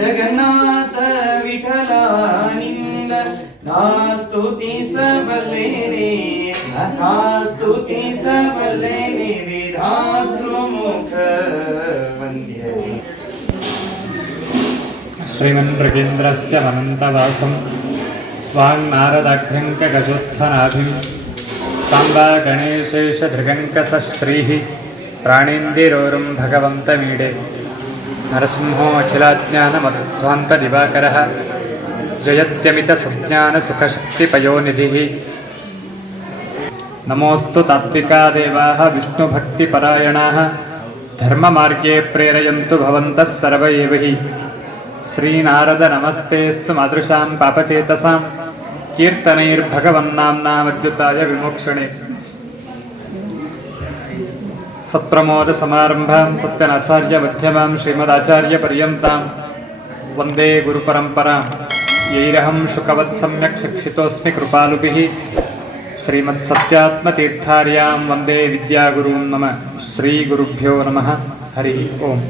ಜಗನ್ನಾಥ ವಿಠಲನಿಂದ ನಾ ಸ್ತುತಿಸಬಲ್ಲೆನೆ ವೇದಾತೃಮುಖ ವಂದ್ಯತೆ. ಶ್ರೀಮನ್ಮೃಗೇಂದ್ರಸ್ಯ ಮನಂತವಾಸಂ ವಾಂಗ್ನಾರದಾಘ್ರಂಕಗಜೋತ್ಥನಾಭಿಂ ಸಾಂಬಾ ಗಣೇಶೇಶಧೃಗಂಕಸಶ್ರೀಃ ಪ್ರಾಣೇಂದಿರೋರುಂ ಭಗವಂತಮೀಡೆ ನರಸಿಂಹೋ ಅಖಿಲಾಜ್ಞಾನಮಧ್ವಾन्तದಿವಾಕರಃ ಜಯತ್ಯಮಿತಸಜ್ಞಾನಸುಖಶಕ್ತಿಪಯೋನಿಧಿಃ. ನಮೋऽस्तु ತಾತ್ವಿಕಾ ದೇವಾಃ ವಿಷ್ಣುಭಕ್ತಿಪರಾಯಣಾಃ ಧರ್ಮಮಾರ್ಗೇ ಪ್ರೇರಯन्तु ಭವಂತಃ ಸರ್ವ ಏವ ಹಿ. ಶ್ರೀನಾರದ ನಮಸ್ತೆಸ್ತು ಮಾದೃಶಾಂ ಪಾಪಚೇತಸಾಂ ಕೀರ್ತನೈರ್ಭಗವನ್ನಾಮ್ನಾಮದ್ಯುತಾಯ ವಿಮೋಕ್ಷಣೆ. ಸತ್ಪ್ರಮೋದ ಸಮಾರಂಭಾಂ ಸತ್ಯನಾಚಾರ್ಯ ಮಧ್ಯಮಾಂ ಶ್ರೀಮದಾಚಾರ್ಯ ಪರ್ಯಂತಾಂ ವಂದೇ ಗುರುಪರಂಪರಾಂ. ಯೈರಹಂ ಶುಕವತ್ ಸಮ್ಯಕ್ ಶಿಕ್ಷಿತೋಸ್ಮಿ ಕೃಪಾಲುಭಿಃ ಶ್ರೀಮತ್ ಸತ್ಯಾತ್ಮತೀರ್ಥಾರ್ಯಾಂ ವಂದೇ ವಿದ್ಯಾಗುರುಂ ನಮ. ಶ್ರೀ ಗುರುಭ್ಯೋ ನಮಃ. ಹರಿ ಓಂ.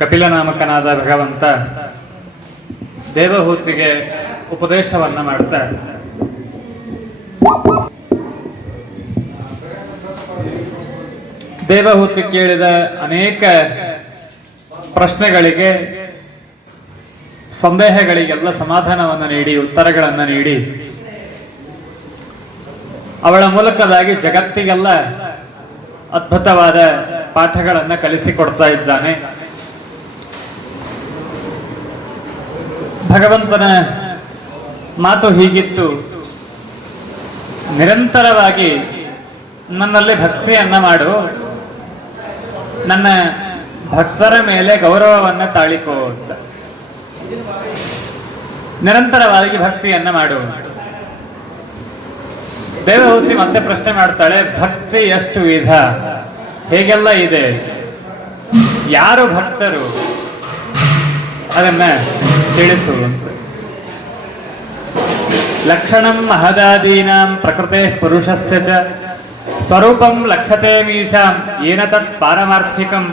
ಕಪಿಲನಾಮಕನಾದ ಭಗವಂತ ದೇವಹೂತಿಗೆ ಉಪದೇಶವನ್ನ ಮಾಡ್ತಾ ದೇವಹೂತಿ ಕೇಳಿದ ಅನೇಕ ಪ್ರಶ್ನೆಗಳಿಗೆ ಸಂದೇಹಗಳಿಗೆಲ್ಲ ಸಮಾಧಾನವನ್ನು ನೀಡಿ ಉತ್ತರಗಳನ್ನು ನೀಡಿ ಅವಳ ಮೂಲಕವಾಗಿ ಜಗತ್ತಿಗೆಲ್ಲ ಅದ್ಭುತವಾದ ಪಾಠಗಳನ್ನು ಕಲಿಸಿಕೊಡ್ತಾ ಇದ್ದಾನೆ. ಭಗವಂತನ ಮಾತು ಹೀಗಿತ್ತು, ನಿರಂತರವಾಗಿ ನನ್ನಲ್ಲಿ ಭಕ್ತಿಯನ್ನ ಮಾಡು, ನನ್ನ ಭಕ್ತರ ಮೇಲೆ ಗೌರವವನ್ನು ತಾಳಿಕೋ ಅಂತ. ನಿರಂತರವಾಗಿ ಭಕ್ತಿಯನ್ನ ಮಾಡು. ದೇವಹೂತಿ ಮತ್ತೆ ಪ್ರಶ್ನೆ ಮಾಡ್ತಾಳೆ, ಭಕ್ತಿ ಎಷ್ಟು ವಿಧ, ಹೇಗೆಲ್ಲ ಇದೆ, ಯಾರು ಭಕ್ತರು, ಅದನ್ನ ತಿಳಿಸು ಅಂತ. ಲಕ್ಷಣಂ ಮಹದಾದೀನಾಂ ಪ್ರಕೃತೆ ಪುರುಷಸ್ಯ ಚ ಸ್ವರೂಪಂ ಲಕ್ಷತೆ ಮೀಶಾಂ ಏನ ತತ್ ಪಾರಮಾರ್ಥಿಕಂ.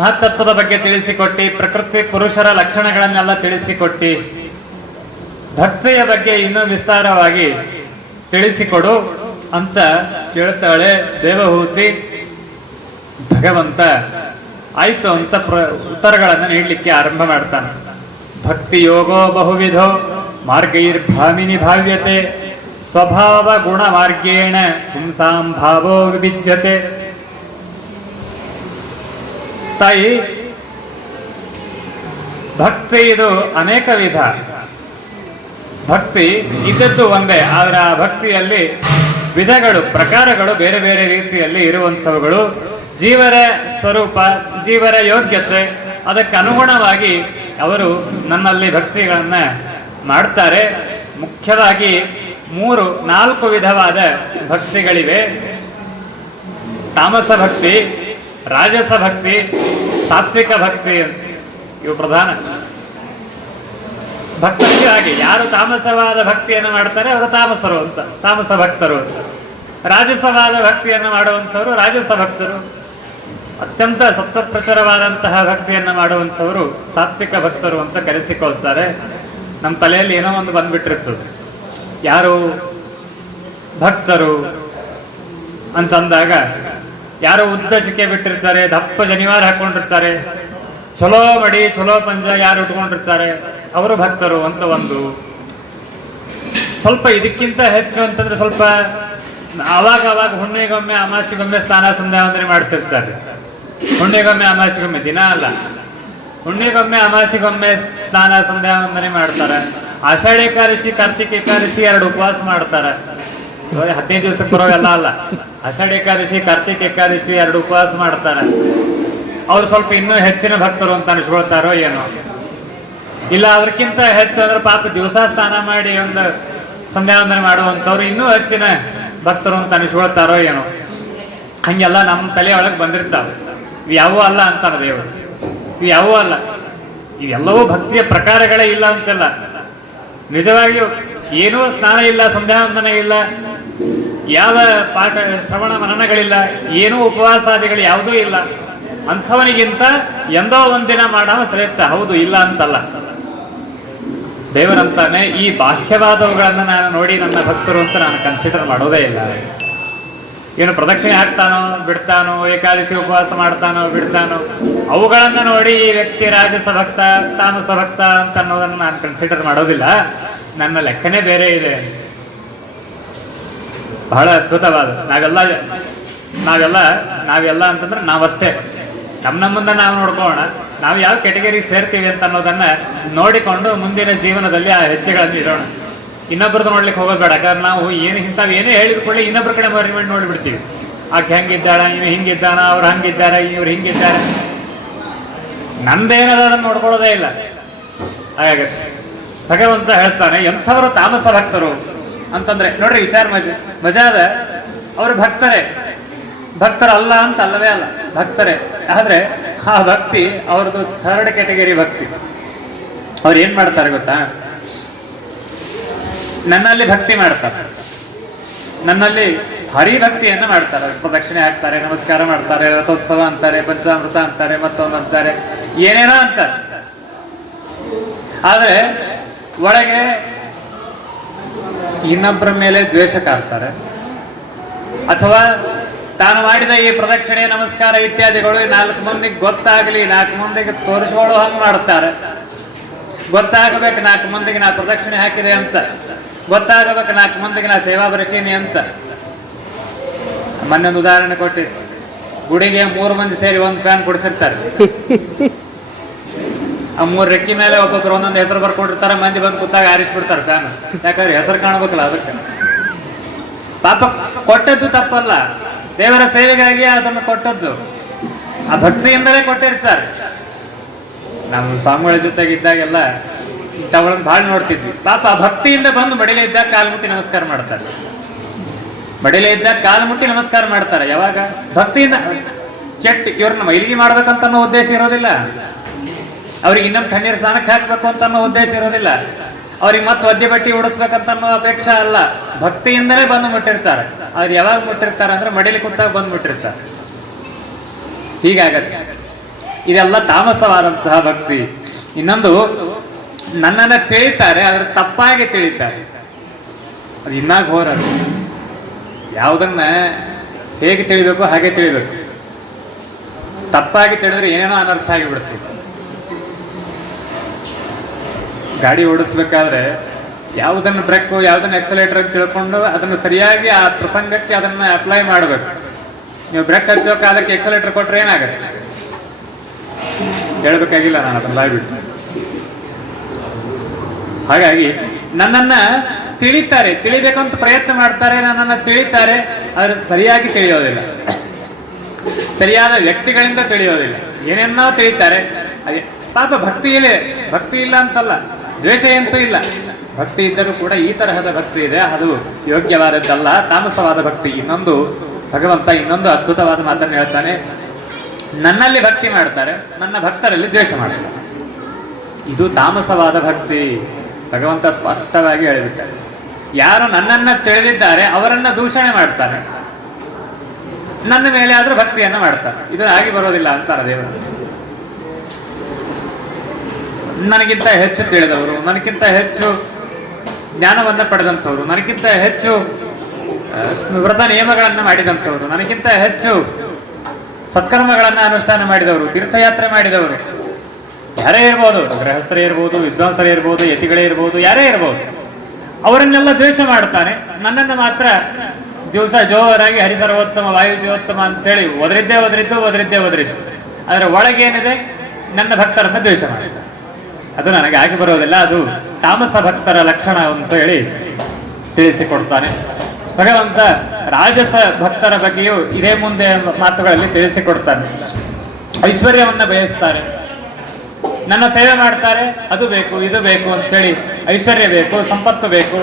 ಮಹತ್ತತ್ವದ ಬಗ್ಗೆ ತಿಳಿಸಿಕೊಟ್ಟಿ, ಪ್ರಕೃತಿ ಪುರುಷರ ಲಕ್ಷಣಗಳನ್ನೆಲ್ಲ ತಿಳಿಸಿಕೊಟ್ಟಿ, ಭಕ್ತಿಯ ಬಗ್ಗೆ ಇನ್ನೂ ವಿಸ್ತಾರವಾಗಿ ತಿಳಿಸಿಕೊಡು ಅಂತ ಕೇಳ್ತಾಳೆ ದೇವಹೂತಿ. ಭಗವಂತ ಆಯ್ತು ಅಂತ ಉತ್ತರಗಳನ್ನು ನೀಡಲಿಕ್ಕೆ ಆರಂಭ ಮಾಡ್ತಾನೆ. ಭಕ್ತಿ ಯೋಗೋ ಬಹುವಿಧೋ ಮಾರ್ಗೈರ್ಭಾಮಿನಿ ಭಾವ್ಯತೆ ಸ್ವಭಾವ ಗುಣ ಮಾರ್ಗೇಣ ಪುಂಸಾಂ ಭಾವೋ ವಿವಿಧ್ಯತೆ. ತಾಯಿ, ಭಕ್ತಿ ಇದು ಅನೇಕ ವಿಧ. ಭಕ್ತಿ ಇದ್ದದ್ದು ಒಂದೇ, ಆದರೆ ಆ ಭಕ್ತಿಯಲ್ಲಿ ವಿಧಗಳು, ಪ್ರಕಾರಗಳು ಬೇರೆ ಬೇರೆ ರೀತಿಯಲ್ಲಿ ಇರುವಂಥವುಗಳು. ಜೀವರ ಸ್ವರೂಪ, ಜೀವರ ಯೋಗ್ಯತೆ, ಅದಕ್ಕೆ ಅನುಗುಣವಾಗಿ ಅವರು ನನ್ನಲ್ಲಿ ಭಕ್ತಿಗಳನ್ನು ಮಾಡ್ತಾರೆ. ಮುಖ್ಯವಾಗಿ 4 ವಿಧವಾದ ಭಕ್ತಿಗಳಿವೆ. ತಾಮಸ ಭಕ್ತಿ, ರಾಜಸ ಭಕ್ತಿ, ಸಾತ್ವಿಕ ಭಕ್ತಿ ಅಂತ ಇವು ಪ್ರಧಾನ. ಭಕ್ತರಿಗೆ ಹಾಗೆ ಯಾರು ತಾಮಸವಾದ ಭಕ್ತಿಯನ್ನು ಮಾಡ್ತಾರೆ ಅವರು ತಾಮಸರು ಅಂತ, ತಾಮಸ ಭಕ್ತರು ಅಂತ. ರಾಜಸವಾದ ಭಕ್ತಿಯನ್ನು ಮಾಡುವಂಥವರು ರಾಜಸ ಭಕ್ತರು. ಅತ್ಯಂತ ಸತ್ವಪ್ರಚುರವಾದಂತಹ ಭಕ್ತಿಯನ್ನು ಮಾಡುವಂಥವರು ಸಾತ್ವಿಕ ಭಕ್ತರು ಅಂತ ಕರೆಸಿಕೊಳ್ತಾರೆ. ನಮ್ಮ ತಲೆಯಲ್ಲಿ ಏನೋ ಒಂದು ಬಂದ್ಬಿಟ್ಟಿರ್ತದೆ, ಯಾರು ಭಕ್ತರು ಅಂತಂದಾಗ ಯಾರು ಉದ್ದ ಶಿಕೆ ಬಿಟ್ಟಿರ್ತಾರೆ, ದಪ್ಪ ಜನಿವಾರ ಹಾಕೊಂಡಿರ್ತಾರೆ, ಚಲೋ ಮಡಿ ಚಲೋ ಪಂಜ ಯಾರು ಉಟ್ಕೊಂಡಿರ್ತಾರೆ ಅವರು ಭಕ್ತರು ಅಂತ ಒಂದು. ಸ್ವಲ್ಪ ಇದಕ್ಕಿಂತ ಹೆಚ್ಚು ಅಂತಂದ್ರೆ ಸ್ವಲ್ಪ ಅವಾಗ ಹುಣ್ಣಿಗೊಮ್ಮೆ ಅಮಾಸಿಗೊಮ್ಮೆ ಸ್ನಾನ ಸಂಧ್ಯಾವಂದನೆ ಮಾಡ್ತಿರ್ತಾರೆ. ಹುಣ್ಣಿಗೊಮ್ಮೆ ಅಮಾಸಿಗೊಮ್ಮೆ, ದಿನ ಅಲ್ಲ, ಹುಣ್ಣಿಗೊಮ್ಮೆ ಅಮಾಸಿಗೊಮ್ಮೆ ಸ್ನಾನ ಸಂಧ್ಯಾವಂದನೆ ಮಾಡ್ತಾರೆ. ಆಷಾಢ ಏಕಾದಶಿ ಕಾರ್ತಿಕ ಏಕಾದಶಿ 2 ಉಪವಾಸ ಮಾಡ್ತಾರೆ. 15 ದಿವಸಕ್ಕೆ ಬರೋವೆಲ್ಲ ಅಲ್ಲ. ಆಷಾಢ ಏಕಾದಶಿ ಕಾರ್ತಿಕ ಏಕಾದಶಿ 2 ಉಪವಾಸ ಮಾಡ್ತಾರೆ. ಅವ್ರು ಸ್ವಲ್ಪ ಇನ್ನೂ ಹೆಚ್ಚಿನ ಭಕ್ತರು ಅಂತ ಅನಿಸ್ಕೊಳ್ತಾರೋ ಏನೋ. ಇಲ್ಲ ಅದಕ್ಕಿಂತ ಹೆಚ್ಚು ಅಂದ್ರೆ ಪಾಪ ದಿವಸ ಸ್ನಾನ ಮಾಡಿ ಒಂದು ಸಂಧ್ಯಾವಂದನೆ ಮಾಡುವಂಥವ್ರು ಇನ್ನೂ ಹೆಚ್ಚಿನ ಭಕ್ತರು ಅಂತ ಅನಿಸ್ಕೊಳ್ತಾರೋ ಏನೋ. ಹಂಗೆಲ್ಲ ನಮ್ಮ ತಲೆಯೊಳಗೆ ಬಂದಿರ್ತಾವೆ. ಇವ್ಯಾವೂ ಅಲ್ಲ ಅಂತಾನೆ ದೇವರು. ಇವ್ಯಾವೂ ಅಲ್ಲ, ಇವೆಲ್ಲವೂ ಭಕ್ತಿಯ ಪ್ರಕಾರಗಳೇ ಇಲ್ಲ ಅಂತೆಲ್ಲ. ನಿಜವಾಗಿಯೂ ಏನೂ ಸ್ನಾನ ಇಲ್ಲ, ಸಂಧ್ಯಾವಂದನ ಇಲ್ಲ, ಯಾವ ಪಾಠ ಶ್ರವಣ ಮನನಗಳಿಲ್ಲ, ಏನೂ ಉಪವಾಸಾದಿಗಳು ಯಾವುದೂ ಇಲ್ಲ, ಅಂಥವನಿಗಿಂತ ಎಂದೋ ಒಂದಿನ ಮಾಡವ ಶ್ರೇಷ್ಠ. ಹೌದು, ಇಲ್ಲ ಅಂತಲ್ಲ. ದೇವರಂತಾನೆ ಈ ಬಾಹ್ಯವಾದವುಗಳನ್ನು ನಾನು ನೋಡಿ ನನ್ನ ಭಕ್ತರು ಅಂತ ನಾನು ಕನ್ಸಿಡರ್ ಮಾಡೋದೇ ಇಲ್ಲ. ಏನು ಪ್ರದಕ್ಷಿಣೆ ಹಾಕ್ತಾನೋ ಬಿಡ್ತಾನೋ, ಏಕಾದಶಿ ಉಪವಾಸ ಮಾಡ್ತಾನೋ ಬಿಡ್ತಾನೋ, ಅವುಗಳನ್ನು ನೋಡಿ ಈ ವ್ಯಕ್ತಿ ರಾಜಸ ಭಕ್ತ ತಾಮಸ ಭಕ್ತ ಅಂತ ಅನ್ನೋದನ್ನು ನಾನು ಕನ್ಸಿಡರ್ ಮಾಡೋದಿಲ್ಲ. ನನ್ನ ಲೆಕ್ಕನೇ ಬೇರೆ ಇದೆ. ಬಹಳ ಅದ್ಭುತವಾದ ನಾವೆಲ್ಲ ಅಂತಂದ್ರೆ ನಾವಷ್ಟೇ, ನಮ್ಮನ್ನ ನಾವು ನೋಡ್ಕೊಳ್ಳೋಣ. ನಾವು ಯಾವ ಕೆಟಗರಿ ಸೇರ್ತೀವಿ ಅಂತ ಅನ್ನೋದನ್ನ ನೋಡಿಕೊಂಡು ಮುಂದಿನ ಜೀವನದಲ್ಲಿ ಆ ಹೆಜ್ಜೆಗಳನ್ನು ಇಡೋಣ. ಇನ್ನೊಬ್ಬರದ್ದು ನೋಡ್ಲಿಕ್ಕೆ ಹೋಗೋದು ಬೇಡ. ಯಾಕಂದ್ರೆ ನಾವು ಏನೇ ಹೇಳಿದ್ಕೊಳ್ಳಿ ಇನ್ನೊಬ್ಬರ ಕಡೆ ಮರಿಮೆಂಟ್ ನೋಡಿಬಿಡ್ತೀವಿ. ಆಕೆ ಹೆಂಗಿದ್ದಾಳ, ಇವ್ ಹಿಂಗಿದ್ದಾನ, ಅವ್ರು ಹಂಗಿದ್ದಾರೆ, ಇವ್ರು ಹಿಂಗಿದ್ದಾರೆ. ನಂದೇನದ ಅದನ್ನು ನೋಡ್ಕೊಳ್ಳೋದೇ ಇಲ್ಲ. ಹಾಗಾಗತ್ತೆ. ಭಗವಂತ ಹೇಳ್ತಾನೆ, ಎಂಥವರು ತಾಮಸ ಭಕ್ತರು ಅಂತಂದ್ರೆ ನೋಡ್ರಿ, ವಿಚಾರ ಮಜಾದ. ಅವರು ಭಕ್ತರಲ್ಲ ಅಂತ ಅಲ್ಲವೇ ಅಲ್ಲ, ಭಕ್ತರೇ. ಆದ್ರೆ ಆ ಭಕ್ತಿ ಅವ್ರದ್ದು ಥರ್ಡ್ ಕ್ಯಾಟಗರಿ ಭಕ್ತಿ. ಅವ್ರು ಏನ್ ಮಾಡ್ತಾರೆ ಗೊತ್ತಾ? ನನ್ನಲ್ಲಿ ಭಕ್ತಿ ಮಾಡ್ತಾರೆ, ನನ್ನಲ್ಲಿ ಹರಿಭಕ್ತಿಯನ್ನು ಮಾಡ್ತಾರೆ. ಪ್ರದಕ್ಷಿಣೆ ಹಾಕ್ತಾರೆ, ನಮಸ್ಕಾರ ಮಾಡ್ತಾರೆ, ರಥೋತ್ಸವ ಅಂತಾರೆ, ಪಂಚಾಮೃತ ಅಂತಾರೆ, ಮತ್ತೊಂದು ಅಂತಾರೆ, ಏನೇನೋ ಅಂತಾರೆ. ಆದ್ರೆ ಒಳಗೆ ಇನ್ನೊಬ್ಬರ ಮೇಲೆ ದ್ವೇಷ ಕಾರ್ತಾರೆ, ಅಥವಾ ತಾನು ಮಾಡಿದ ಈ ಪ್ರದಕ್ಷಿಣೆ ನಮಸ್ಕಾರ ಇತ್ಯಾದಿಗಳು 4 ಮಂದಿಗೆ ಗೊತ್ತಾಗಲಿ, 4 ಮಂದಿಗೆ ತೋರಿಸ್ಕೊಳ್ಳೋ ಹಂಗೆ ಮಾಡುತ್ತಾರೆ. ಗೊತ್ತಾಗಬೇಕು 4 ಮಂದಿಗೆ ನಾ ಪ್ರದಕ್ಷಿಣೆ ಹಾಕಿದೆ ಅಂತ, ಗೊತ್ತಾಗಬೇಕು 4 ಮಂದಿಗೆ ನಾ ಸೇವಾ ಬರೆಸೀನಿ ಅಂತ. ಮೊನ್ನೆ ಒಂದು ಉದಾಹರಣೆ ಕೊಟ್ಟಿದ್ದು, ಗುಡಿಗೆ 3 ಮಂದಿ ಸೇರಿ ಒಂದು ಫ್ಯಾನ್ ಕೊಡಿಸಿರ್ತಾರೆ. ಆ 3 ರೆಕ್ಕಿ ಮೇಲೆ ಒಬ್ಬೊಬ್ರು ಒಂದೊಂದು ಹೆಸರು ಬರ್ಕೊಂಡಿರ್ತಾರೆ. ಮಂದಿ ಬಂದು ಕೂತಾಗ ಆರಿಸ್ಬಿಡ್ತಾರೆ ಫ್ಯಾನ್. ಯಾಕಂದ್ರೆ ಹೆಸರು ಕಾಣಬೇಕಲ್ಲ ಅದಕ್ಕೆ. ಪಾಪ ಕೊಟ್ಟದ್ದು ತಪ್ಪಲ್ಲ, ದೇವರ ಸೇವೆಗಾಗಿ ಅದನ್ನು ಕೊಟ್ಟದ್ದು, ಆ ಭಕ್ತಿಯಿಂದಲೇ ಕೊಟ್ಟಿರ್ತಾರೆ. ನಾವು ಸ್ವಾಮಿಗಳ ಜೊತೆಗೆ ಇದ್ದಾಗೆಲ್ಲ ಇಂಥವಳನ್ನು ಭಾಳ ನೋಡ್ತಿದ್ವಿ. ಪಾಪ ಆ ಭಕ್ತಿಯಿಂದ ಬಂದು ಮಡಿಲೇ ಇದ್ದಾಗ ಕಾಲು ಮುಟ್ಟಿ ನಮಸ್ಕಾರ ಮಾಡ್ತಾರೆ. ಮಡಿಲೇ ಇದ್ದಾಗ ಕಾಲು ಮುಟ್ಟಿ ನಮಸ್ಕಾರ ಮಾಡ್ತಾರೆ. ಯಾವಾಗ? ಭಕ್ತಿಯಿಂದ. ಇವ್ರನ್ನ ಮೈಲಿಗೆ ಮಾಡ್ಬೇಕಂತ ಅನ್ನೋ ಉದ್ದೇಶ ಇರೋದಿಲ್ಲ, ಅವ್ರಿಗೆ ಇನ್ನೊಂದು ತಣ್ಣೀರು ಸ್ನಾನಕ್ಕೆ ಹಾಕ್ಬೇಕು ಅಂತ ಅನ್ನೋ ಉದ್ದೇಶ ಇರೋದಿಲ್ಲ, ಅವ್ರಿಗೆ ಮತ್ತೆ ಒದ್ದೆ ಬಟ್ಟಿ ಉಡಿಸ್ಬೇಕಂತ ಅನ್ನೋ ಅಪೇಕ್ಷೆ ಅಲ್ಲ. ಭಕ್ತಿಯಿಂದಲೇ ಬಂದು ಮುಟ್ಟಿರ್ತಾರೆ. ಅವ್ರು ಯಾವಾಗ ಮುಟ್ಟಿರ್ತಾರೆ ಅಂದ್ರೆ ಮಡಿಲಿ ಕೂತಾಗ ಬಂದು ಮುಟ್ಟಿರ್ತಾರೆ. ಹೀಗಾಗತ್ತೆ. ಇದೆಲ್ಲ ತಾಮಸವಾದಂತಹ ಭಕ್ತಿ. ಇನ್ನೊಂದು, ನನ್ನನ್ನು ತಿಳಿತಾರೆ, ಅದ್ರ ತಪ್ಪಾಗಿ ತಿಳಿತಾರೆ. ಅದು ಇನ್ನಾಗ ಹೋರದು. ಯಾವುದನ್ನ ಹೇಗೆ ತಿಳಿಬೇಕು ಹಾಗೆ ತಿಳಿಬೇಕು. ತಪ್ಪಾಗಿ ತಿಳಿದ್ರೆ ಏನೇನೋ ಅನರ್ಥ ಆಗಿಬಿಡ್ತೀವಿ. ಗಾಡಿ ಓಡಿಸ್ಬೇಕಾದ್ರೆ ಯಾವುದನ್ನು ಬ್ರೇಕು ಯಾವುದನ್ನು ಎಕ್ಸಲೇಟರ್ ಅಂತ ತಿಳ್ಕೊಂಡು ಅದನ್ನು ಸರಿಯಾಗಿ ಆ ಪ್ರಸಂಗಕ್ಕೆ ಅದನ್ನು ಅಪ್ಲೈ ಮಾಡಬೇಕು. ನೀವು ಬ್ರೇಕ್ ಹಚ್ಚೋ ಕಾಲಕ್ಕೆ ಎಕ್ಸಲೇಟರ್ ಕೊಟ್ಟರೆ ಏನಾಗುತ್ತೆ? ಹೇಳ್ಬೇಕಾಗಿಲ್ಲ, ನಾನು ಅದನ್ನು ಬಾಯ್ಬಿಟ್ಟು. ಹಾಗಾಗಿ ನನ್ನನ್ನು ತಿಳಿಬೇಕಂತ ಪ್ರಯತ್ನ ಮಾಡ್ತಾರೆ, ನನ್ನನ್ನು ತಿಳಿತಾರೆ, ಆದರೆ ಸರಿಯಾಗಿ ತಿಳಿಯೋದಿಲ್ಲ, ಸರಿಯಾದ ವ್ಯಕ್ತಿಗಳಿಂದ ತಿಳಿಯೋದಿಲ್ಲ, ಏನೇನೋ ತಿಳಿತಾರೆ. ಅದೇ ಪಾಪ ಭಕ್ತಿ ಇಲ್ಲ ಅಂತಲ್ಲ, ದ್ವೇಷ ಅಂತೂ ಇಲ್ಲ. ಭಕ್ತಿ ಇದ್ದರೂ ಕೂಡ ಈ ತರಹದ ಭಕ್ತಿ ಇದೆ, ಅದು ಯೋಗ್ಯವಾದದ್ದಲ್ಲ, ತಾಮಸವಾದ ಭಕ್ತಿ. ಭಗವಂತ ಇನ್ನೊಂದು ಅದ್ಭುತವಾದ ಮಾತನ್ನು ಹೇಳ್ತಾನೆ, ನನ್ನಲ್ಲಿ ಭಕ್ತಿ ಮಾಡ್ತಾರೆ, ನನ್ನ ಭಕ್ತರಲ್ಲಿ ದ್ವೇಷ ಮಾಡ್ತಾರೆ. ಇದು ತಾಮಸವಾದ ಭಕ್ತಿ. ಭಗವಂತ ಸ್ಪಷ್ಟವಾಗಿ ಹೇಳಿಬಿಟ್ಟಾರೆ. ಯಾರು ನನ್ನನ್ನು ತಿಳಿದಿದ್ದಾರೆ ಅವರನ್ನ ದೂಷಣೆ ಮಾಡ್ತಾರೆ, ನನ್ನ ಮೇಲೆ ಆದ್ರೂ ಭಕ್ತಿಯನ್ನು ಮಾಡ್ತಾರೆ. ಇದು ಆಗಿ ಬರೋದಿಲ್ಲ ಅಂತಾರೆ ದೇವರು. ನನಗಿಂತ ಹೆಚ್ಚು ತಿಳಿದವರು, ನನಗಿಂತ ಹೆಚ್ಚು ಜ್ಞಾನವನ್ನು ಪಡೆದಂಥವ್ರು, ನನಗಿಂತ ಹೆಚ್ಚು ವ್ರತ ನಿಯಮಗಳನ್ನು ಮಾಡಿದಂಥವ್ರು, ನನಗಿಂತ ಹೆಚ್ಚು ಸತ್ಕರ್ಮಗಳನ್ನು ಅನುಷ್ಠಾನ ಮಾಡಿದವರು, ತೀರ್ಥಯಾತ್ರೆ ಮಾಡಿದವರು, ಯಾರೇ ಇರ್ಬೋದು, ಗೃಹಸ್ಥರೇ ಇರ್ಬೋದು, ವಿದ್ವಾಂಸರೇ ಇರ್ಬೋದು, ಯತಿಗಳೇ ಇರ್ಬೋದು, ಯಾರೇ ಇರ್ಬೋದು, ಅವರನ್ನೆಲ್ಲ ದ್ವೇಷ ಮಾಡ್ತಾನೆ. ನನ್ನನ್ನು ಮಾತ್ರ ದಿವಸ ಜೋರಾಗಿ ಹರಿಸರ್ವೋತ್ತಮ ವಾಯು ಜೀವೋತ್ತಮ ಅಂತೇಳಿ ಒದರಿದ್ದು. ಆದರೆ ಒಳಗೇನಿದೆ? ನನ್ನ ಭಕ್ತರನ್ನು ದ್ವೇಷ ಮಾಡಿ. ಅದು ನನಗೆ ಆಗಿ ಬರೋದಿಲ್ಲ. ಅದು ತಾಮಸ ಭಕ್ತರ ಲಕ್ಷಣ ಅಂತ ಹೇಳಿ ತಿಳಿಸಿಕೊಡ್ತಾನೆ ಭಗವಂತ. ರಾಜಸ ಭಕ್ತರ ಬಗ್ಗೆಯೂ ಇದೇ ಮುಂದೆ ಮಾತುಗಳಲ್ಲಿ ತಿಳಿಸಿಕೊಡ್ತಾನೆ. ಐಶ್ವರ್ಯವನ್ನು ಬಯಸ್ತಾರೆ, ನನ್ನ ಸೇವೆ ಮಾಡ್ತಾರೆ, ಅದು ಬೇಕು ಇದು ಬೇಕು ಅಂತೇಳಿ, ಐಶ್ವರ್ಯ ಬೇಕು, ಸಂಪತ್ತು ಬೇಕು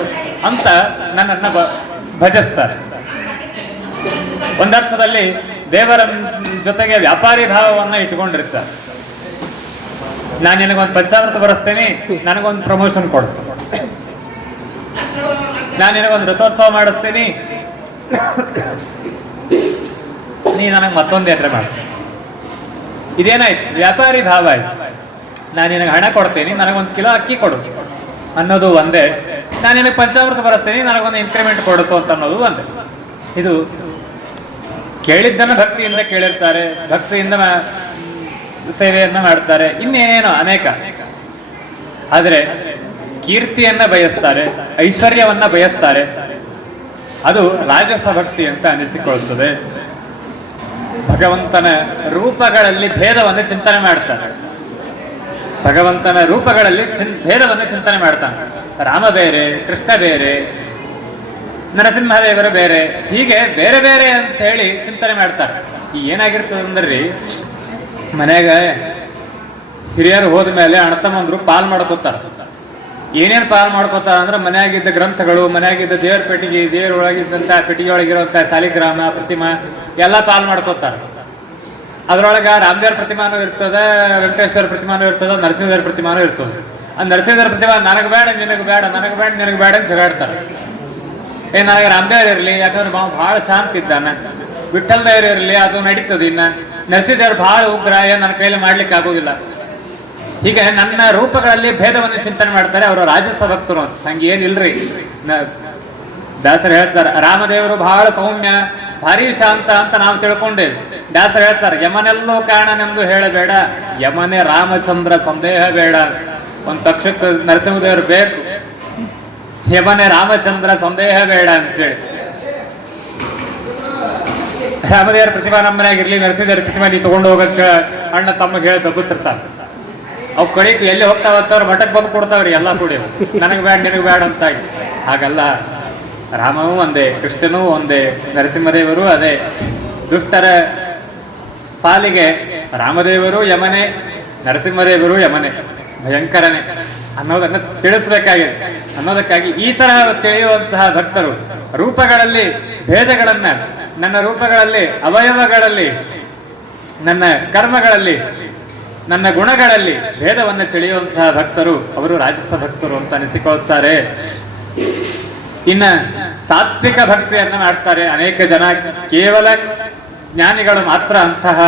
ಅಂತ ನನ್ನನ್ನು ಭಜಿಸ್ತಾರೆ. ಒಂದರ್ಥದಲ್ಲಿ ದೇವರ ಜೊತೆಗೆ ವ್ಯಾಪಾರಿ ಭಾವವನ್ನು ಇಟ್ಕೊಂಡಿರ್ತಾರೆ. ನಾನು ನಿನಗೊಂದು ಪಂಚಾಮೃತ ಬರೆಸ್ತೇನೆ, ನನಗೊಂದು ಪ್ರಮೋಷನ್ ಕೊಡಿಸು. ನಾನು ನಿನಗೊಂದು ರಥೋತ್ಸವ ಮಾಡಿಸ್ತೀನಿ, ನೀ ನನಗೆ ಮತ್ತೊಂದು ಏನ್ರೆ ಮಾಡು. ಇದೇನಾಯ್ತು? ವ್ಯಾಪಾರಿ ಭಾವ ಆಯ್ತು. ನಾನು ನಿನಗೆ ಹಣ ಕೊಡ್ತೀನಿ, ನನಗೊಂದು ಕಿಲೋ ಅಕ್ಕಿ ಕೊಡು ಅನ್ನೋದು ಒಂದೇ. ನಾನು ನಿನಗೆ ಪಂಚಾಮೃತ ಬರೆಸ್ತೀನಿ, ನನಗೊಂದು ಇನ್ಕ್ರಿಮೆಂಟ್ ಕೊಡಿಸು ಅಂತ ಅನ್ನೋದು ಒಂದೇ. ಇದು ಕೇಳಿದ್ದನ್ನು ಭಕ್ತಿಯಿಂದ ಕೇಳಿರ್ತಾರೆ, ಭಕ್ತಿಯಿಂದ ಸೇವೆಯನ್ನ ಮಾಡ್ತಾರೆ, ಇನ್ನೇನೇನೋ ಅನೇಕ. ಆದರೆ ಕೀರ್ತಿಯನ್ನ ಬಯಸ್ತಾರೆ, ಐಶ್ವರ್ಯವನ್ನ ಬಯಸ್ತಾರೆ, ಅದು ರಾಜಸ ಭಕ್ತಿ ಅಂತ ಅನಿಸಿಕೊಳ್ಳುತ್ತದೆ. ಭಗವಂತನ ರೂಪಗಳಲ್ಲಿ ಭೇದವನ್ನು ಚಿಂತನೆ ಮಾಡ್ತಾರೆ, ಭಗವಂತನ ರೂಪಗಳಲ್ಲಿ ಭೇದವನ್ನು ಚಿಂತನೆ ಮಾಡ್ತಾನೆ. ರಾಮ ಬೇರೆ, ಕೃಷ್ಣ ಬೇರೆ, ನರಸಿಂಹದೇವರು ಬೇರೆ, ಹೀಗೆ ಬೇರೆ ಬೇರೆ ಅಂತ ಹೇಳಿ ಚಿಂತನೆ ಮಾಡ್ತಾರೆ. ಈ ಏನಾಗಿರ್ತದೆ ಅಂದ್ರಿ, ಮನ್ಯಾಗ ಹಿರಿಯರು ಹೋದ ಮೇಲೆ ಅಣ್ಣತಮ್ಮಂದ್ರು ಪಾಲ್ ಮಾಡ್ಕೋತಾರ. ಏನೇನು ಪಾಲ್ ಮಾಡ್ಕೋತಾರ ಅಂದ್ರೆ, ಮನೆಯಾಗಿದ್ದ ಗ್ರಂಥಗಳು, ಮನೆಯಾಗಿದ್ದ ದೇವರ ಪೆಟ್ಟಿಗೆ, ದೇವರೊಳಗಿದ್ದಂಥ ಪೆಟ್ಟಿಗೆ ಒಳಗಿರುವಂಥ ಶಾಲಿಗ್ರಾಮ, ಪ್ರತಿಮಾ ಎಲ್ಲ ಪಾಲ್ ಮಾಡ್ಕೋತಾರ. ಅದರೊಳಗೆ ರಾಮದೇವ್ರ ಪ್ರತಿಮಾನೂ ಇರ್ತದೆ, ವೆಂಕಟೇಶ್ವರ ಪ್ರತಿಮಾನೂ ಇರ್ತದೆ, ನರಸಿಂಹದೇವ್ರ ಪ್ರತಿಮಾನೂ ಇರ್ತದೆ. ಆ ನರಸಿಂಹದೇವ್ರ ಪ್ರತಿಮಾ ನನಗೆ ಬೇಡ, ನಿನಗೆ ಬೇಡ, ನನಗೆ ಬೇಡ, ನಿನಗೆ ಬೇಡ ಅಂತ ಜಗಾಡ್ತಾರೆ. ನನಗೆ ರಾಮದೇವ್ರು ಇರಲಿ, ಯಾಕಂದ್ರೆ ಭಾಳ ಶಾಂತಿ ಇದ್ದಾನೆ. ವಿಠ್ಠಲ ದೇವ್ರು ಇರಲಿ, ಅದು ನಡೀತದೆ. ಇನ್ನು ನರಸಿಂಹದೇವ್ರು ಭಾಳ ಉಗ್ರ, ನನ್ನ ಕೈಲಿ ಮಾಡ್ಲಿಕ್ಕೆ ಆಗೋದಿಲ್ಲ. ಹೀಗೆ ನನ್ನ ರೂಪಗಳಲ್ಲಿ ಭೇದವನ್ನು ಚಿಂತನೆ ಮಾಡ್ತಾರೆ. ಅವರು ರಾಜಸ ಭಕ್ತರು ಅಂತ. ಹಂಗೆ ಏನಿಲ್ರಿ. ದಾಸರು ಹೇಳ್ತಾರೆ, ರಾಮದೇವರು ಬಹಳ ಸೌಮ್ಯ, ಭಾರಿ ಶಾಂತ ಅಂತ ನಾವು ತಿಳ್ಕೊಂಡೇವೆ. ದಾಸರು ಹೇಳ್ತಾರೆ, ಯಮನೆಲ್ಲೋ ಕಾರಣನೆಂದು ಹೇಳಬೇಡ, ಯಮನೇ ರಾಮಚಂದ್ರ ಸಂದೇಹ ಬೇಡ. ಒಂದು ಪಕ್ಷಕ್ಕೆ ನರಸಿಂಹದೇವರು ಬೇಕು, ಯಮನೇ ರಾಮಚಂದ್ರ ಸಂದೇಹ ಬೇಡ ಅಂತೇಳಿ. ರಾಮದೇವರ ಪ್ರತಿಮಾ ನಮ್ಮನೆಯಾಗಿರ್ಲಿ, ನರಸಿಂಹದೇವರ ಪ್ರತಿಮಾ ನೀ ತಗೊಂಡು ಹೋಗಂತ ಅಣ್ಣ ತಮ್ಮಗೆ ಹೇಳಿ ದಬ್ಬುತ್ತಿರ್ತಾನೆ. ಅವು ಕಡೆಗೆ ಎಲ್ಲಿ ಹೋಗ್ತಾವತ್ತವ್ರು ಮಠಕ್ಕೆ ಬಂದು ಕೊಡ್ತಾವ್ರಿ ಎಲ್ಲ ಕೂಡಿ, ನನಗೆ ಬೇಡ ನಿನಗೆ ಬೇಡ ಅಂತಾಗಿ. ಹಾಗಲ್ಲ, ರಾಮನೂ ಒಂದೇ, ಕೃಷ್ಣನೂ ಒಂದೇ, ನರಸಿಂಹದೇವರು ಅದೇ. ದುಷ್ಟರ ಪಾಲಿಗೆ ರಾಮದೇವರು ಯಮನೆ, ನರಸಿಂಹದೇವರು ಯಮನೆ, ಭಯಂಕರನೇ ಅನ್ನೋದನ್ನು ತಿಳಿಸ್ಬೇಕಾಗಿದೆ. ಅನ್ನೋದಕ್ಕಾಗಿ ಈ ತರಹ ತಿಳಿಯುವಂತಹ ಭಕ್ತರು ರೂಪಗಳಲ್ಲಿ ಭೇದಗಳನ್ನ, ನನ್ನ ರೂಪಗಳಲ್ಲಿ, ಅವಯವಗಳಲ್ಲಿ, ನನ್ನ ಕರ್ಮಗಳಲ್ಲಿ, ನನ್ನ ಗುಣಗಳಲ್ಲಿ ಭೇದವನ್ನು ತಿಳಿಯುವಂತಹ ಭಕ್ತರು ಅವರು ರಾಜಸ ಭಕ್ತರು ಅಂತ ಅನಿಸಿಕೊಳ್ತಾರೆ. ಇನ್ನ ಸಾತ್ವಿಕ ಭಕ್ತಿಯನ್ನ ಮಾಡ್ತಾರೆ ಅನೇಕ ಜನ. ಕೇವಲ ಜ್ಞಾನಿಗಳು ಮಾತ್ರ ಅಂತಹ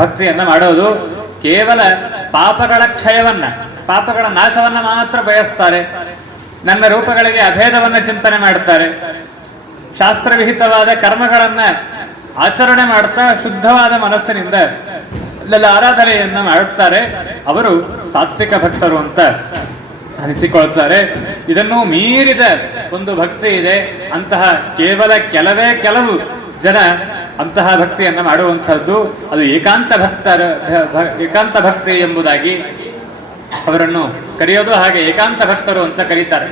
ಭಕ್ತಿಯನ್ನ ಮಾಡೋದು. ಕೇವಲ ಪಾಪಗಳ ಕ್ಷಯವನ್ನ, ಪಾಪಗಳ ನಾಶವನ್ನ ಮಾತ್ರ ಬಯಸ್ತಾರೆ. ನನ್ನ ರೂಪಗಳಿಗೆ ಅಭೇದವನ್ನ ಚಿಂತನೆ ಮಾಡ್ತಾರೆ. ಶಾಸ್ತ್ರವಿಹಿತವಾದ ಕರ್ಮಗಳನ್ನ ಆಚರಣೆ ಮಾಡ್ತಾ ಶುದ್ಧವಾದ ಮನಸ್ಸಿನಿಂದ ಆರಾಧನೆಯನ್ನ ಮಾಡುತ್ತಾರೆ. ಅವರು ಸಾತ್ವಿಕ ಭಕ್ತರು ಅಂತ ಅನಿಸಿಕೊಳ್ತಾರೆ. ಇದನ್ನು ಮೀರಿದ ಒಂದು ಭಕ್ತಿ ಇದೆ. ಅಂತಹ ಕೇವಲ ಕೆಲವು ಜನ ಅಂತಹ ಭಕ್ತಿಯನ್ನ ಮಾಡುವಂಥದ್ದು. ಅದು ಏಕಾಂತ ಭಕ್ತಿ ಎಂಬುದಾಗಿ ಅವರನ್ನು ಕರೆಯೋದು. ಹಾಗೆ ಏಕಾಂತ ಭಕ್ತರು ಅಂತ ಕರೀತಾರೆ.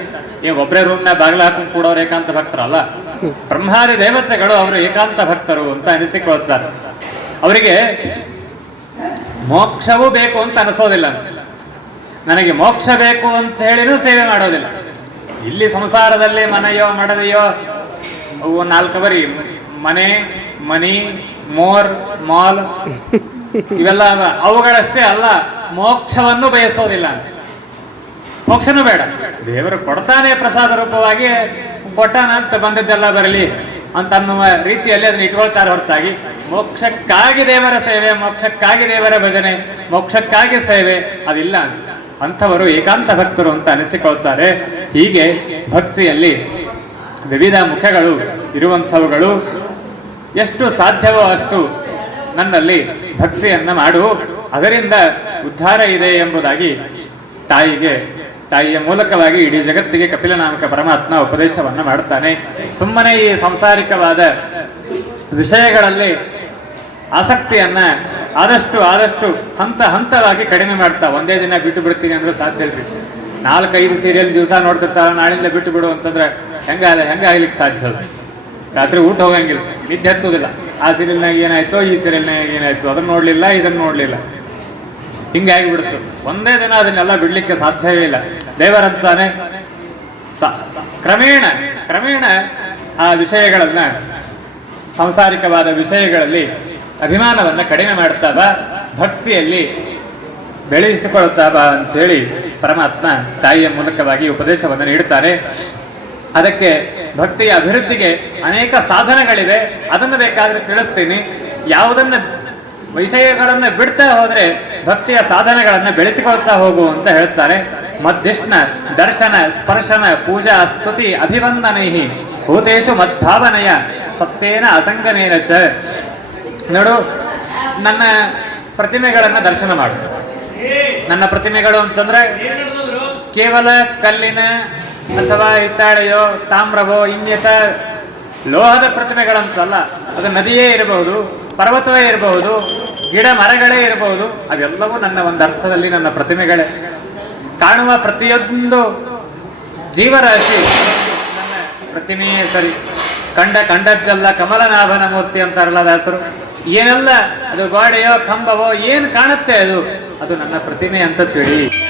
ಒಬ್ಬರೇ ರೂಮ್ನ ಬಾಗಿಲು ಹಾಕೊಂಡು ಕೂಡ ಅವರು ಏಕಾಂತ ಭಕ್ತರಲ್ಲ. ಬ್ರಹ್ಮಾದಿ ದೇವತೆಗಳು ಅವರು ಏಕಾಂತ ಭಕ್ತರು ಅಂತ ಅನಿಸಿಕೊಳ್ತಾರೆ. ಅವರಿಗೆ ಮೋಕ್ಷವೂ ಬೇಕು ಅಂತ ಅನಿಸೋದಿಲ್ಲ. ನನಗೆ ಮೋಕ್ಷ ಬೇಕು ಅಂತ ಹೇಳಿನೂ ಸೇವೆ ಮಾಡೋದಿಲ್ಲ. ಇಲ್ಲಿ ಸಂಸಾರದಲ್ಲಿ ಮನೆಯೋ ಮಡವೆಯೋ ಅವು 4 ಬರಿ ಮನೆ, ಮನಿ, ಮೋರ್, ಮಾಲ್ ಇವೆಲ್ಲ ಅವುಗಳಷ್ಟೇ ಅಲ್ಲ, ಮೋಕ್ಷವನ್ನು ಬಯಸೋದಿಲ್ಲ ಅಂತ. ಮೋಕ್ಷನೂ ಬೇಡ, ದೇವರು ಕೊಡ್ತಾನೆ ಪ್ರಸಾದ ರೂಪವಾಗಿ, ಕೊಟ್ಟಾನ ಅಂತ ಬಂದದ್ದೆಲ್ಲ ಬರಲಿ ಅಂತ ಅನ್ನುವ ರೀತಿಯಲ್ಲಿ ಅದನ್ನ ಇಟ್ಕೊಳ್ತಾರೆ. ಹೊರತಾಗಿ ಮೋಕ್ಷಕ್ಕಾಗಿ ದೇವರ ಸೇವೆ, ಮೋಕ್ಷಕ್ಕಾಗಿ ದೇವರ ಭಜನೆ, ಮೋಕ್ಷಕ್ಕಾಗಿ ಸೇವೆ ಅದಿಲ್ಲ ಅಂತ. ಅಂಥವರು ಏಕಾಂತ ಭಕ್ತರು ಅಂತ ಅನಿಸಿಕೊಳ್ತಾರೆ. ಹೀಗೆ ಭಕ್ತಿಯಲ್ಲಿ ವಿವಿಧ ಮುಖಗಳು ಇರುವಂಥವುಗಳು. ಎಷ್ಟು ಸಾಧ್ಯವೋ ಅಷ್ಟು ನನ್ನಲ್ಲಿ ಭಕ್ತಿಯನ್ನ ಮಾಡು, ಅದರಿಂದ ಉದ್ಧಾರ ಇದೆ ಎಂಬುದಾಗಿ ತಾಯಿಯ ಮೂಲಕವಾಗಿ ಇಡೀ ಜಗತ್ತಿಗೆ ಕಪಿಲನಾಮಕ ಪರಮಾತ್ಮ ಉಪದೇಶವನ್ನ ಮಾಡುತ್ತಾನೆ. ಸುಮ್ಮನೆ ಈ ಸಾಂಸಾರಿಕವಾದ ವಿಷಯಗಳಲ್ಲಿ ಆಸಕ್ತಿಯನ್ನ ಆದಷ್ಟು ಹಂತವಾಗಿ ಕಡಿಮೆ ಮಾಡ್ತಾ. ಒಂದೇ ದಿನ ಬಿಟ್ಟು ಬಿಡ್ತೀನಿ ಅಂದ್ರೆ ಸಾಧ್ಯ ಇಲ್ರಿ. 4-5 ಸೀರಿಯಲ್ ದಿವಸ ನೋಡ್ತಿರ್ತಾರ, ನಾಳಿಂದ ಬಿಟ್ಟು ಬಿಡು ಅಂತಂದ್ರೆ ಹೆಂಗ ಆಗ್ಲಿಕ್ಕೆ ಸಾಧ್ಯ? ರಾತ್ರಿ ಊಟ ಹೋಗಂಗಿಲ್ಲ, ನಿದ್ದೆ ಹತ್ತೋದಿಲ್ಲ. ಆ ಸೀರಿಯಲ್ನಾಗ ಏನಾಯ್ತು, ಈ ಸೀರಿಯಲ್ನಾಗ ಏನಾಯ್ತು, ಅದನ್ನ ನೋಡ್ಲಿಲ್ಲ, ಇದನ್ನ ನೋಡ್ಲಿಲ್ಲ, ಹಿಂಗಾಗಿ ಬಿಡ್ತು. ಒಂದೇ ದಿನ ಅದನ್ನೆಲ್ಲ ಬಿಡ್ಲಿಕ್ಕೆ ಸಾಧ್ಯವೇ ಇಲ್ಲ. ದೇವರಂತಾನೆ ಕ್ರಮೇಣ ಆ ವಿಷಯಗಳನ್ನ, ಸಾಂಸಾರಿಕವಾದ ವಿಷಯಗಳಲ್ಲಿ ಅಭಿಮಾನವನ್ನ ಕಡಿಮೆ ಮಾಡ್ತಾ ಬಾ, ಭಕ್ತಿಯಲ್ಲಿ ಬೆಳೆಸಿಕೊಳ್ತಾ ಬಾ ಅಂತೇಳಿ ಪರಮಾತ್ಮ ತಾಯಿಯ ಮೂಲಕವಾಗಿ ಉಪದೇಶವನ್ನು ನೀಡುತ್ತಾನೆ. ಅದಕ್ಕೆ ಭಕ್ತಿಯ ಅಭಿವೃದ್ಧಿಗೆ ಅನೇಕ ಸಾಧನಗಳಿವೆ. ಅದನ್ನು ಬೇಕಾದ್ರೆ ತಿಳಿಸ್ತೀನಿ. ಯಾವುದನ್ನ ವಿಷಯಗಳನ್ನ ಬಿಡ್ತಾ ಹೋದ್ರೆ ಭಕ್ತಿಯ ಸಾಧನೆಗಳನ್ನ ಬೆಳೆಸಿಕೊಳ್ತಾ ಹೋಗು ಅಂತ ಹೇಳ್ತಾರೆ. ಮಧ್ಯಷ್ಣ ದರ್ಶನ ಸ್ಪರ್ಶನ ಪೂಜಾ ಸ್ತುತಿ ಅಭಿವಂದನೈ ಭೂತೇಶು ಮದ್ಭಾವನೆಯ ಸತ್ಯೇನ ಅಸಂಗನೇನ ಚ. ನೋಡು, ನನ್ನ ಪ್ರತಿಮೆಗಳನ್ನ ದರ್ಶನ ಮಾಡು. ನನ್ನ ಪ್ರತಿಮೆಗಳು ಅಂತಂದ್ರೆ ಕೇವಲ ಕಲ್ಲಿನ ಅಥವಾ ಹಿತ್ತಾಳೆಯೋ ತಾಮ್ರವೋ ಇನ್ನಿತ ಲೋಹದ ಪ್ರತಿಮೆಗಳಂತಲ್ಲ. ಅದು ನದಿಯೇ ಇರಬಹುದು, ಪರ್ವತವೇ ಇರಬಹುದು, ಗಿಡ ಮರಗಳೇ ಇರಬಹುದು. ಅವೆಲ್ಲವೂ ನನ್ನ ಒಂದು ಅರ್ಥದಲ್ಲಿ ನನ್ನ ಪ್ರತಿಮೆಗಳೇ. ಕಾಣುವ ಪ್ರತಿಯೊಂದು ಜೀವರಾಶಿ ನನ್ನ ಪ್ರತಿಮೆಯೇ ಸರಿ. ಕಂಡದ್ದೆಲ್ಲ ಕಮಲನಾಭನ ಮೂರ್ತಿ ಅಂತಾರಲ್ಲ ವ್ಯಾಸರು. ಏನೆಲ್ಲ ಅದು ಗೋಡೆಯೋ ಕಂಬವೋ ಏನು ಕಾಣುತ್ತೆ ಅದು ನನ್ನ ಪ್ರತಿಮೆ ಅಂತ ತಿಳಿ.